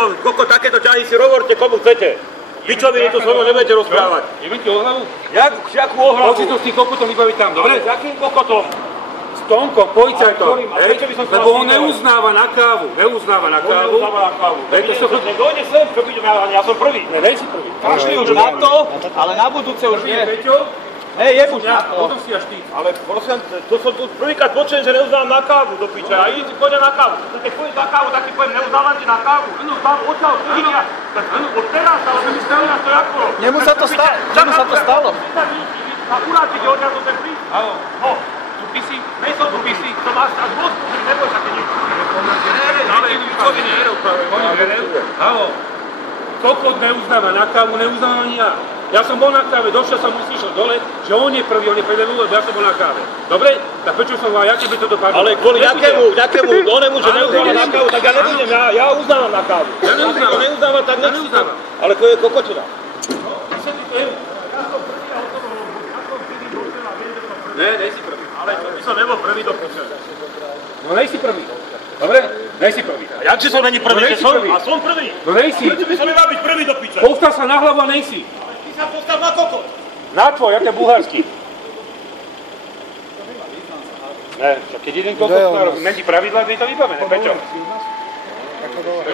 lebo koko takéto ťahy si hovorte komu chcete. Pičoviny tu so mnou nebudete rozprávať. Idem ti o hlavu? Jakú o hlavu? Poď si to s tým kokotom vybaviť tam, dobre? S jakým kokotom? S Tonkom, policajtom. Lebo on neuznáva na kávu. Neuznáva na kávu. Dojde sem, čo budem ja som prvý. Ne si prvý. Kašli už na to, ale na budúce už nie. Hej, je už na to. Potom si až ty. Ale prosím, to som tu prvýkrát počujem, že neuznávam na kávu do piče. A idem si pôjde na kávu. Keď pôjdem na kávu, tak si poviem, neuznávam ti na kávu. Tam odtiaľ, od teraz, ale mi stalo na to ako. Nemu sa to stalo. Akurát ide odtiaľ do ten prík. Áno. No. Tu pisi? Nej som tu pisi. To máš až moc, neboj sa, keď niečo. Ale pičoviny. Áno. Kokot neuznáva na kávu, neuznávam ani ja. Ja som bol na káve, došiel som uslyšel dole, že on je prvý lebo ja som bol na káve. Dobre? Tak prečo som vám, ja keby to dopadlo? Ale kvôli nejakému onemu, že neuznáva na kávu, tak ja nebudem, ja uznávam na kávu. Ja neuznávam. Ak neuznávam, tak neuznávam. Ale to je kokočina. Ne, nejsi prvý. Ale by som nebol prvý do piče. No nejsi prvý. Dobre? Nejsi prvý. Jakže som není prvý, No, som, a som prvý. No nejsi. Prečo by som nemal byť prvý do piče? Postav sa na hlavu a nejsi. Ty sa postav na kokot. Na čo? Jak je bulharský? Ne, keď jeden kokot medzi pravidlá, je to vybavené. Prečo?